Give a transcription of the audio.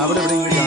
അവിടെ എവിടെയെങ്കിലും